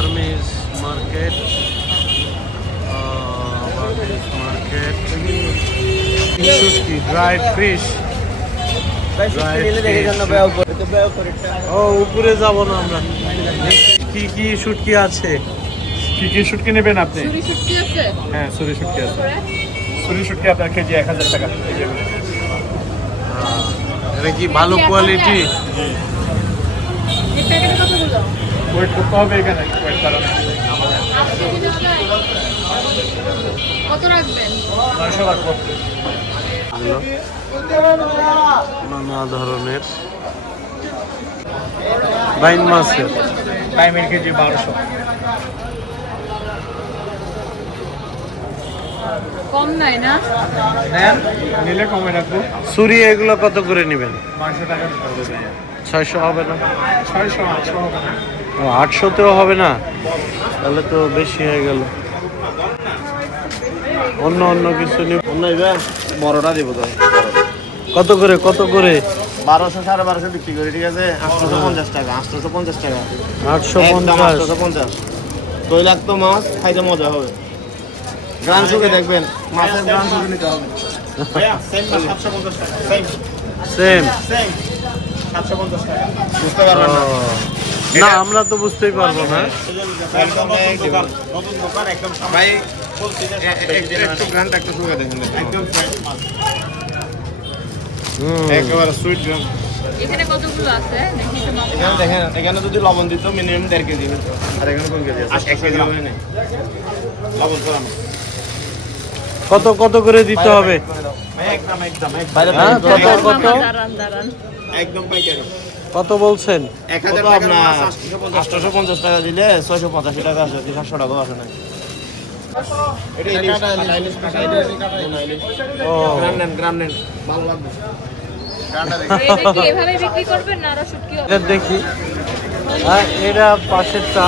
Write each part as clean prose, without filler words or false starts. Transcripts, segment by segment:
Burmese market, Burmese market. শুটকি, dried fish. ও উপরে যাব না আমরা। কি কি শুটকি আছে? কি কি শুটকি নেবেন আপনি? ছুরি শুটকি আছে? হ্যাঁ, ছুরি শুটকি আছে। ছুরি শুটকি আপনার কেজি 1000 টাকা। এটা কি ভালো কোয়ালিটি? এই প্যাকেটে কতগুলো? ওয়েট করতে হবে এখানে, ওয়েট করানো। কত রাখবেন? 900 রাখবো। নানা ধরনের বাইন মাছের টাইমের কেজি 1200। কম নাই না? নেন, নিলে কমে রাখবো। ছুরি এগুলো কত করে নেবেন? 900 টাকা হবে। 600 হবে না? 600 800 হবে না। ও 800তেও হবে না? তাহলে তো বেশি হয়ে গেল। অন্য অন্য কিছু নিব। বড়টা দিব তো কত করে কত করে? 1200 1250 বিক্রি করি, ঠিক আছে? 850 টাকা, 850 টাকা, 850। 850। 2 লাখ তো মাছ খাইতে মজা হবে। গ্রাম সুখে দেখবেন, মাছের গ্রাম সুখে নিতে হবে। সেম 750 টাকা, সেম। 750 টাকা। বুঝতে পারবেন না? না আমরা তো বুঝতেই পারবো না। একদম নতুন দোকান, একদম ভাই একটু গ্রান্ট একটু সুখে দেখেন, একদম ফ্রেশ মাছ, একেবারে সুইট গ্রাম। এখানে কতগুলো আছে? দেখি তো মাপ। এখানে দেখেন, এখানে যদি লবণ দিত মিনিমাম 1.5 কেজি হতো, আর এখানে কোন কেজি আছে? 1 কেজি লবণ নেই, লবণ করানো। কত কত করে দিতে হবে? একদম হ্যাঁ, কত কত দাঁড়ান। একদম পাইকারি। কত বলছেন? 1000 টাকা আপনার 850 টাকা দিলে 685 টাকা আসে, 700 টাকা আসে না। এটা ইলিশ কাটা, ও গ্রাম নেন ভালো লাগবে। এটা কি এভাবে বিক্রি করবেন না আরো শুটকি হবে? এটা দেখি। হ্যাঁ, এটা পাশেরটা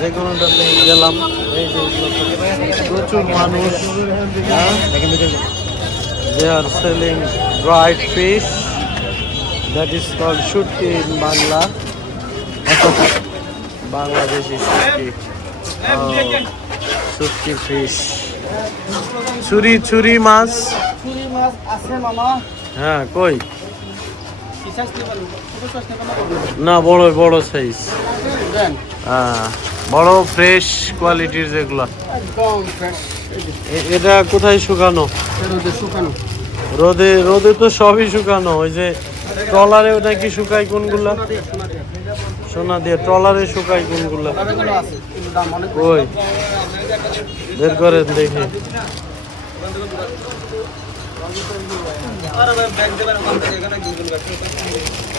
যে কোনোটাতে গেলাম। এই যে প্রচুর মানুষ। They are selling dried fish. That is called শুটকি in Bangla. Bangladeshi শুটকি। শুটকি ফিশ। ছুরি ছুরি মাছ। ছুরি মাছ আছে মামা। হ্যাঁ, কই? কি সাইজ নেবেন? ছোট সাইজ নেবেন না না? বড় বড় সাইজ। দেন হ্যাঁ, বড় ফ্রেশ কোয়ালিটির যেগুলো। একদম ফ্রেশ। এটা কোথায় শুকানো? রোদে শুকানো। রোদে রোদে তো সবই শুকানো। ওই যে ট্রলারে ওটা কি শুকায় কোনগুলা? সোনা দিয়ে ট্রলারে শুকায় কোনগুলা? এগুলো আছে, কিন্তু দাম অনেক বেশি। ওই বের করেন দেখি।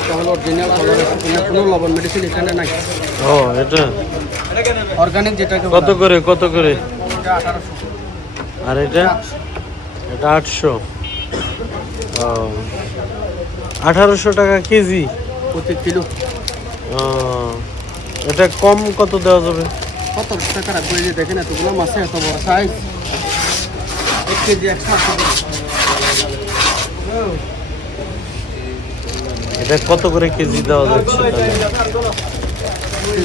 তাহলে অরিজিনাল কোনো লবণ মেডিসিন এখানে নাই। ও এটা অর্গানিক যেটাকে কত করে কত করে? এটা 1800। আর এটা? এটা 800। ও 1800 টাকা কেজি। প্রতি কিলো ও, এটা কম কত দেওয়া যাবে? কত টাকা রাখবো? এই যে দেখেন এতগুলো মাছে এত বড় সাইজ, 1 কেজি 180। এটা কত করে কেজি দেওয়া যাচ্ছে তাহলে?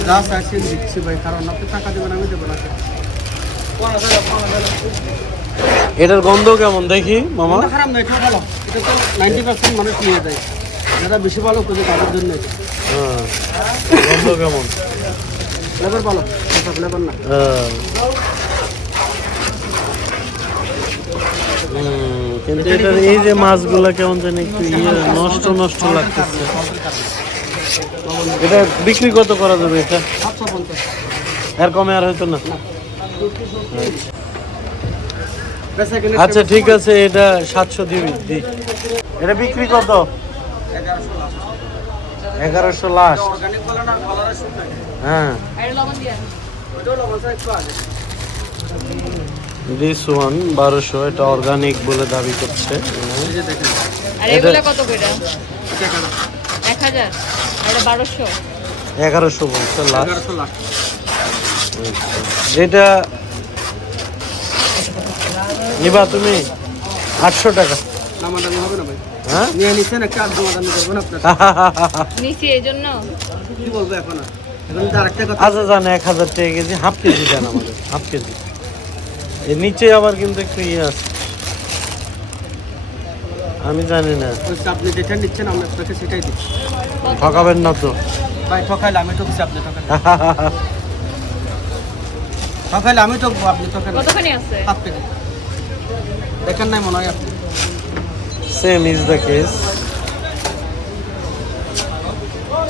যা চাইছেন দিচ্ছি ভাই, কারণ আপনি টাকা দেবেন, আমি দেবো না। এটার গন্ধ কেমন দেখি মামা? এটা খারাপ না, এটা ভালো। এটা তো 90% মানুষ নিয়ে যায়, যারা বেশি ভালো করে তাদের জন্য এটা। হ্যাঁ, গন্ধ কেমন? ফ্লেভার ভালো, ফ্লেভার না। কিন্তু এটার এই যে মাছগুলা কেমন জানি একটু নষ্ট নষ্ট লাগতেছে। এটা বিক্রি কত করা যাবে এটা? 750। এর কমে আর হয়তো না। বেচা কিনে আচ্ছা ঠিক আছে, এটা 700 দিবি দি। এটা বিক্রি কত? 1100 লাস্ট। অর্গানিক বলে না, কালার শুট নাই। হ্যাঁ, আর লবণ দিয়ে। ওইটাও লবণ চাই একটু আগে। This one 1200। এটা অর্গানিক বলে দাবি করছে। এই যে দেখেন, আর এগুলা কত করে? এটা কেন? 1000। আর এটা 1200। 1100 বলছে লাস্ট। 1100 লাখ। যেটা নিবা তুমি 800 টাকা। দামাদামি হবে না ভাই। হ্যাঁ নিয়ে নিচ্ছেন একটা, আর দামাদামি করবেন আপনার। নিচে এজন্য কি বলবো এখন আর? আচ্ছা জান 1000 টাকা কেজি, হাফ কেজি দেন আমাদের, হাফ কেজি। এর নিচে আবার কিন্তু একটু ইয়ে আছে, আমি জানি না। আপনি যেটা নিচ্ছেন আমরা আপনাকে সেটাই দিচ্ছি ঠকাবেন না তো? ভাই। ঠকাইলে আমি ঠকছি, আপনি ঠকাইলে ঠকাইলে আমি ঠকবো, আপনি ঠকাইলে। কতখানি আছে? হাফ কেজি দেখেন নাই মনে হয় আপনি। Same is the case,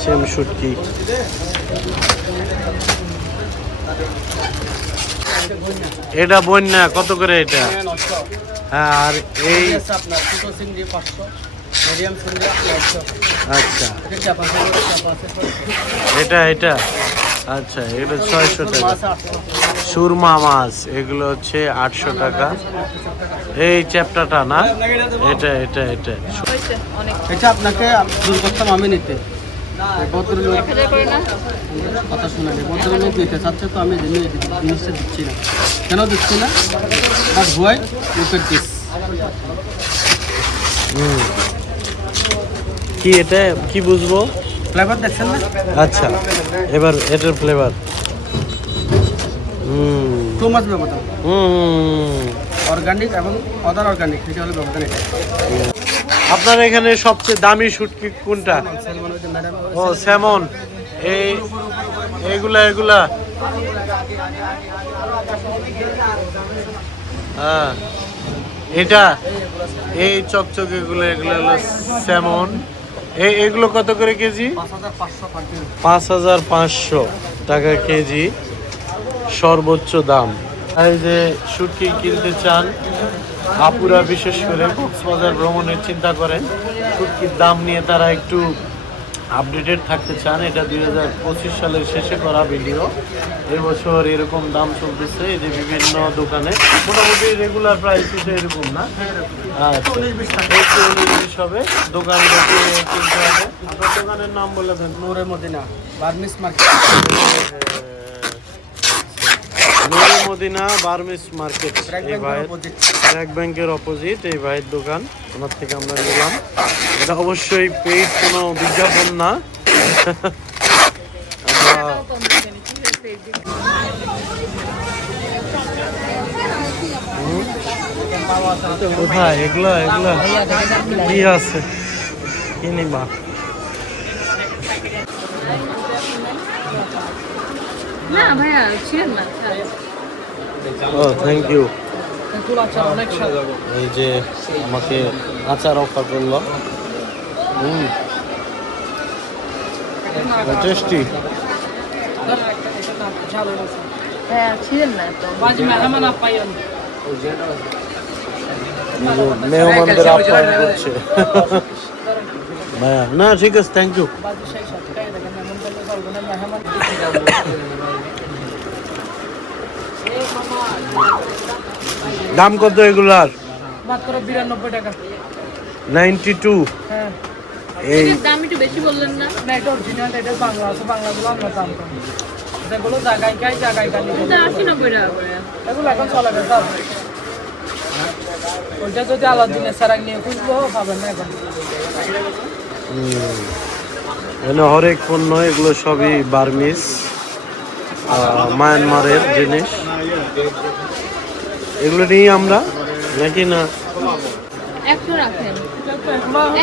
same শুটকি। এটা বন্যা কত করে এটা? হ্যাঁ, আর এই আপনার ছোট চিংড়ি 500, মিডিয়াম চিংড়ি 900। আচ্ছা, এটা চাপা আছে। এটা এটা আচ্ছা, এটা 600 টাকা। সুরমা মাছ এগুলো হচ্ছে 800 টাকা। এই চ্যাপ্টাটা না, এটা এটা এটা হয়েছে অনেক। এটা আপনাকে দূর করতাম আমি নিতে। ভদ্রলোক 1000 করে না? কথা শুনে ভদ্রলোক নিতে চাচ্ছে, তো আমি জিনিসটা দিচ্ছি না। কেন দিচ্ছি না? But why look at this. কি এটা কি বুঝবো? ফ্লেভার দেখছেন না? আচ্ছা, এবার এটার ফ্লেভার। টু মাছ ব্যবধান হুম, অর্গানিক এবং অদার অর্গানিক, এটা হলো ব্যবধান। এটা আপনার এখানে সবচেয়ে দামি শুটকি কোনটা? ও স্যামন। এইগুলা এগুলা হ্যাঁ, এটা এই চকচকে এগুলো হলো স্যামন। এগুলো কত করে কেজি? 5500 টাকা কেজি সর্বোচ্চ দাম। এই যে শুটকি কিনতে চান আপুরা, বিশেষ করে কক্সবাজার ভ্রমণের চিন্তা করেন, শুটকির দাম নিয়ে তারা একটু আপডেটেড থাকতে চান, এটা 2025 সালের শেষে করা ভিডিও। এবছর এরকম দাম চলতেছে এই যে বিভিন্ন দোকানে, মোটামুটি রেগুলার প্রাইস হিসেবে এরকম না। আচ্ছা, 19-20 হবে। দোকান দেখে কিনতে হবে। আপনার দোকানের নাম বলে দেন। নূরে মদিনা বার্মিস মার্কেট। নূরে মদিনা বার্মিস মার্কেট, এই ভাইয়ের ব্র্যাক ব্যাংকের অপোজিট এই ভাইয়ের দোকান, ওনার থেকে আমরা নিলাম। এটা অবশ্যই পেইড কোনো বিজ্ঞাপন না। কোথায় এগুলা এগুলা কি আছে কি নিবা? না ভাইয়া ছিলেন না। ও থ্যাংক ইউ। অনেক স্বাদ। এই যে আমাকে আচার অফার করলো। টেস্টি। হ্যাঁ ছিলেন না তো। মেহমানদের আপ্যায়ন করছে। ভাইয়া না ঠিক আছে, থ্যাংক ইউ। দাম কত এগুলার? মাত্র 92 টাকা। 92। হ্যাঁ, এই এর দাম একটু বেশি বললেন না? না এটা অরিজিনাল, এটা বাংলা আছে, বাংলাগুলো আমরা দাম কম। এগুলো জায়গায় খাই, জায়গায় খালি। এটা 80-90 টাকা করে। এগুলো এখন চলে গেছে। ওইটা যদি আলাদিনের সারাং নিয়ে খুঁজবো পাবেন না এখন। এখানে হরেক পণ্য, এগুলো সবই বার্মিস মায়ানমারের জিনিস। এগুলো নিয়ে আমরা নাকি না 100 রাখেন।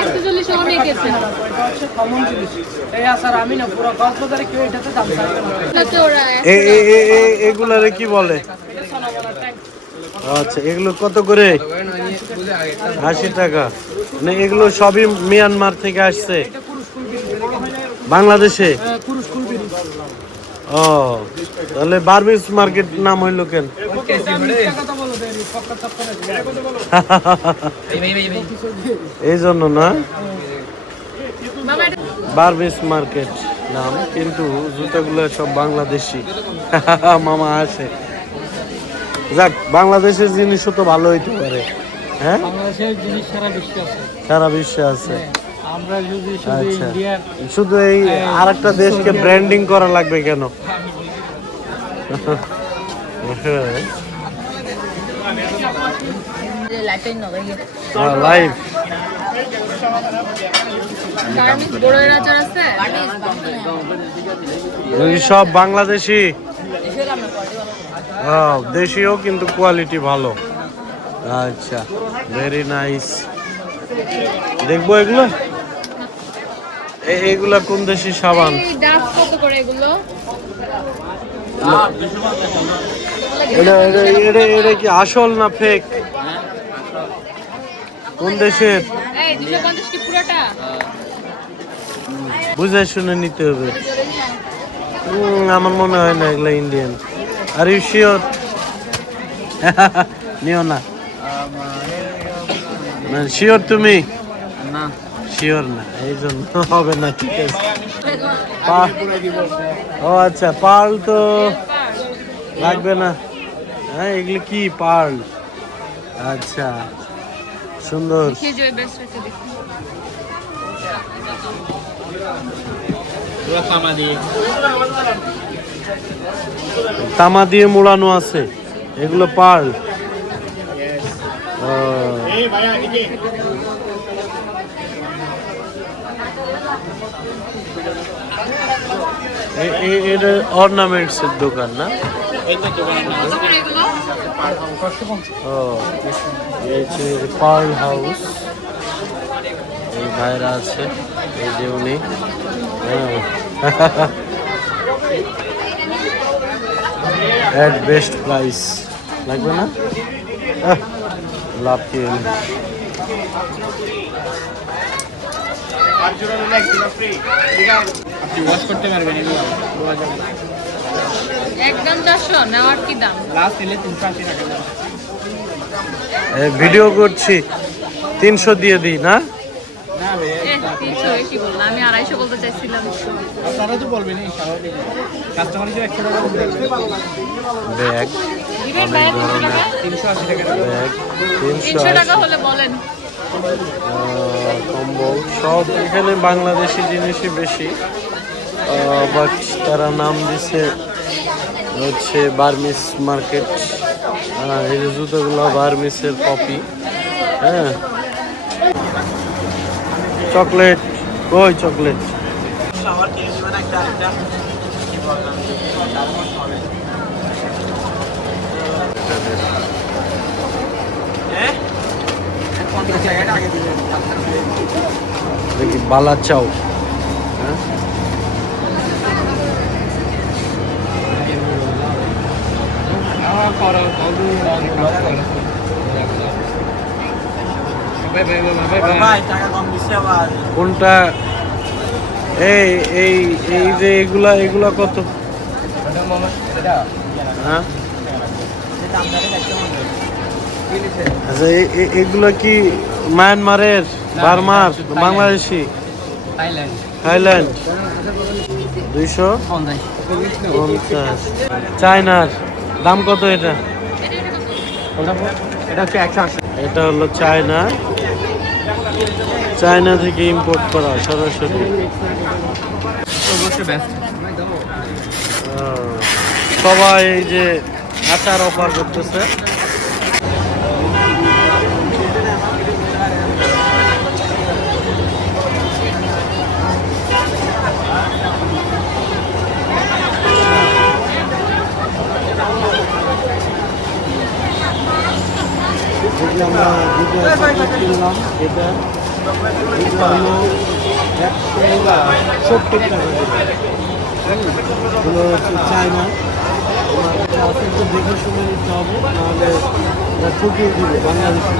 140 অনেক গেছে। এটা হচ্ছে কমন জিনিস। এই আসার আমি না পুরো কক্সবাজারে কেউ এটাতে দাম চাইবে না। এটা তো ওরা এগুলারে কি বলে? এটা সোনামোনা ট্যাঙ্ক। আচ্ছা, এগুলো কত করে? 80 টাকা। মানে এগুলো সবই মিয়ানমার থেকে আসছে এটা কুরুশকুল বিড়ি। বাংলাদেশে। কুরুশকুল বিড়ি। ও, তাহলে বার্মিস মার্কেট নাম হইলো কেন? এটা মিথ্যা কথা বলো দেরি, পক্কা চক্করে দিই। এই জন্য না মামা এটা বার্মিস মার্কেট নাম, কিন্তু জুতাগুলো সব বাংলাদেশি। মামা আসে। যাক, বাংলাদেশের জিনিসও তো ভালো হইতে পারে। হ্যাঁ, বাংলাদেশের জিনিস সারা বিশ্বে আছে। সারা বিশ্বে আছে। আমরা যদি শুধু আচ্ছা, ইন্ডিয়ার শুধু এই আরেকটা দেশকে ব্র্যান্ডিং করা লাগবে কেন? lại tên nó cái gì live garments বড়ের আচার আছে সব বাংলাদেশি দেশীয় কিন্তু কোয়ালিটি ভালো। আচ্ছা, ভেরি নাইস। দেখবো এগুলো, এইগুলা কোন দেশি সাবান? এই ডাব কত করে এগুলো এটা কি আসল না ফেক? কোন দেশের? এই 250 কি পুরোটা বুঝে শুনে নিতে হবে। আমার মনে হয় না এগুলা ইন্ডিয়ান। Are you sure? নিও না। শিওর তুমি? না শিওর না, এই জন্য হবে না। ঠিক আছে। ও আচ্ছা, পার্ল তো লাগবে না। হ্যাঁ, এগুলো কি পার্ল? আচ্ছা, সুন্দর। খেয়ে যাবে বেস্ট আছে দেখি তামা দিয়ে মোড়ানো আছে, এগুলো পার্ল। এটা অর্নামেন্টস এর দোকান না? কত করে এগুলো ও, এই যে পার্ল হাউস। এই ভাইরা আছে, এই যে উনি। এট বেস্ট প্রাইস। লাগবে না? লাভ কি? আপনি ওয়াশ করতে পারবেন এগুলো একদম 400 নেওয়ার কি দাম লাস্ট এলে 380 টাকা দাম। ভিডিও করছি, 300 দিয়ে দিই না? না ভাই 300 বেশি বললাম, আমি 250 বলতে চাইছিলাম। আপনারা তো বলবেন এই স্বাভাবিক কাস্টমার হিসেবে 100 টাকা করে রাখবেন। ব্যাগ, দিবেন ভাই 300 টাকা 380 টাকা ব্যাগ 300 টাকা হলে বলেন কম্বল সব এখানে বাংলাদেশি জিনিসই বেশি, বাট তারা নাম দিছে হচ্ছে বার্মিস মার্কেট। এই যে জুতোগুলো বার্মিসের কপি। হ্যাঁ, চকলেট কই? চকলেট দেখি, বালা চাও। হ্যাঁ, কোনটা? এই এই এই যে এগুলা এগুলা কত? হ্যাঁ, আচ্ছা, এগুলো কি মায়ানমারের, বার্মার, বাংলাদেশি? থাইল্যান্ড 250। চায়নার দাম কত এটা? এটা হচ্ছে 180। এটা হলো চায়না, চায়না থেকে ইম্পোর্ট করা সরাসরি। অবশ্যই বেস্ট। সবাই এই যে আচার অফার করতেছে। আমরা দুটো কিনলাম, এটা হলো 170 টাকা। এগুলো হচ্ছে চায়না। একটু দেখে শুনে নিতে হবে, নাহলে ঠকিয়ে দিবে বাংলাদেশি।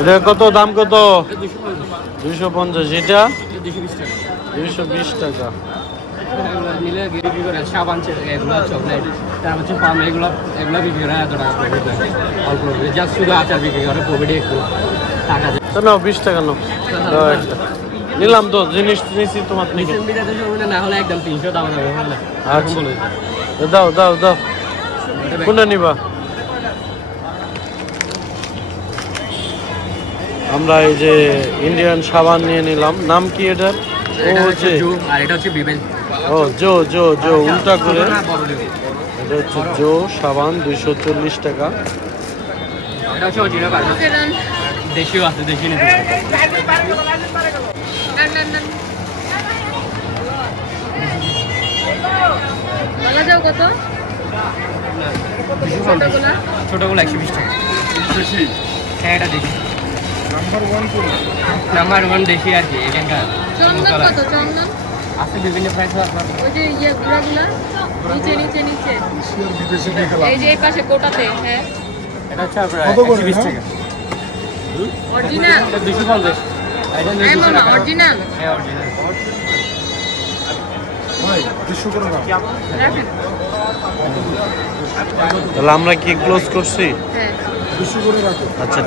এটা কত দাম? কত? 250। এটা 220 টাকা। নিলে বিক্রি করে সাবান এগুলো চকলেট, তার হচ্ছে পাম, এগুলো বিক্রি করে এত টাকা প্রফিট হয় অল্প। জাস্ট শুধু আচার বিক্রি করে প্রফিটে একটু টাকা যায়। তো নাও 20 টাকা নাও। নিলাম তো, জিনিস নিয়েছি তোমার থেকে। না হলে একদম 300 দাম হবে। আচ্ছা, দাও দাও দাও। কোনটা নিবা? আমরা এই যে ইন্ডিয়ান সাবান নিয়ে নিলাম। নাম কি এটার? ও হচ্ছে আর এটা হচ্ছে বিবেল। ও জো জো জো, উল্টা করে এটা হচ্ছে জো সাবান 240 টাকা। এটা হচ্ছে অরিজিনাল বার্গার। ওকে ডান দেশিও আছে, দেশি নিতে পারেন। ডান ডান ডান বলা যাও কত ছোটগুলা ছোটগুলো 120 টাকা। হ্যাঁ এটা দেশি। নাম্বার 1 দেশি আর কি এখানকার। চন্দন কত চন্দন আছে বিভিন্ন প্রাইস আছে। ওই যে ইয়ে গুড়াগুলা নিচে নিচে নিচে এই যে এই পাশে গোটাতে হ্যাঁ এটা হচ্ছে আপনার 120 টাকা। অরিজিনাল এটা 250। এটা হ্যাঁ 200 মামা টাকা। অরিজিনাল হ্যাঁ অরিজিনাল। রাখেন তাহলে আমরা কি ক্লোজ করছি? হ্যাঁ আচ্ছা।